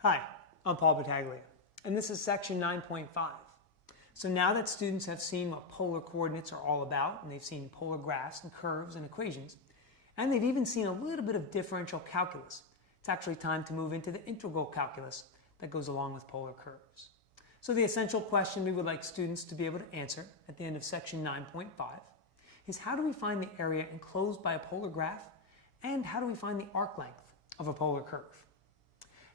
Hi, I'm Paul Battaglia, and this is section 9.5. So now that students have seen what polar coordinates are all about, and they've seen polar graphs and curves and equations, and they've even seen a little bit of differential calculus, it's actually time to move into the integral calculus that goes along with polar curves. So the essential question we would like students to be able to answer at the end of section 9.5 is, how do we find the area enclosed by a polar graph, and how do we find the arc length of a polar curve?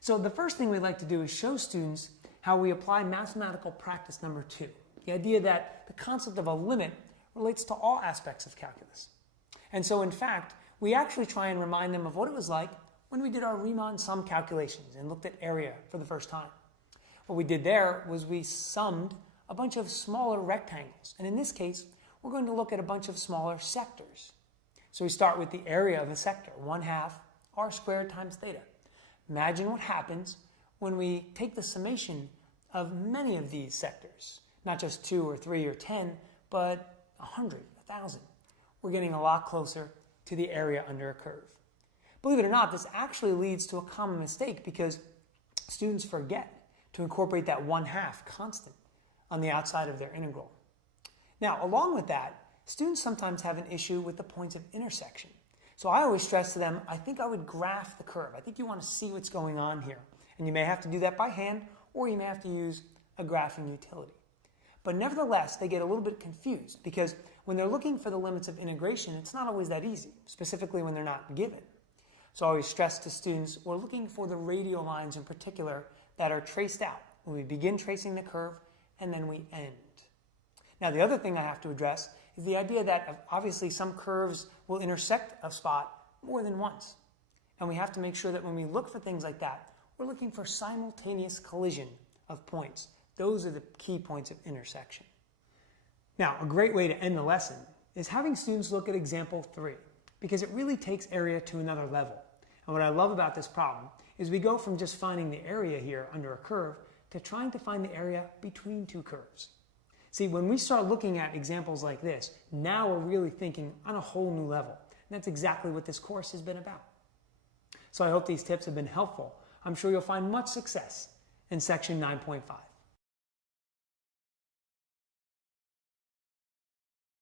So the first thing we'd like to do is show students how we apply mathematical practice number 2. The idea that the concept of a limit relates to all aspects of calculus. And so in fact, we actually try and remind them of what it was like when we did our Riemann sum calculations and looked at area for the first time. What we did there was we summed a bunch of smaller rectangles. And in this case, we're going to look at a bunch of smaller sectors. So we start with the area of a sector, 1/2 r squared times theta. Imagine what happens when we take the summation of many of these sectors, not just 2 or 3 or 10, but 100, 1,000. We're getting a lot closer to the area under a curve. Believe it or not, this actually leads to a common mistake because students forget to incorporate that 1/2 constant on the outside of their integral. Now, along with that, students sometimes have an issue with the points of intersection. So I always stress to them, I think I would graph the curve. I think you want to see what's going on here. And you may have to do that by hand, or you may have to use a graphing utility. But nevertheless, they get a little bit confused because when they're looking for the limits of integration, it's not always that easy, specifically when they're not given. So I always stress to students, we're looking for the radial lines in particular that are traced out when we begin tracing the curve and then we end. Now, the other thing I have to address is the idea that obviously some curves will intersect a spot more than once. And we have to make sure that when we look for things like that, we're looking for simultaneous collision of points. Those are the key points of intersection. Now, a great way to end the lesson is having students look at example 3, because it really takes area to another level. And what I love about this problem is we go from just finding the area here under a curve to trying to find the area between two curves. See, when we start looking at examples like this, now we're really thinking on a whole new level. And that's exactly what this course has been about. So I hope these tips have been helpful. I'm sure you'll find much success in section 9.5.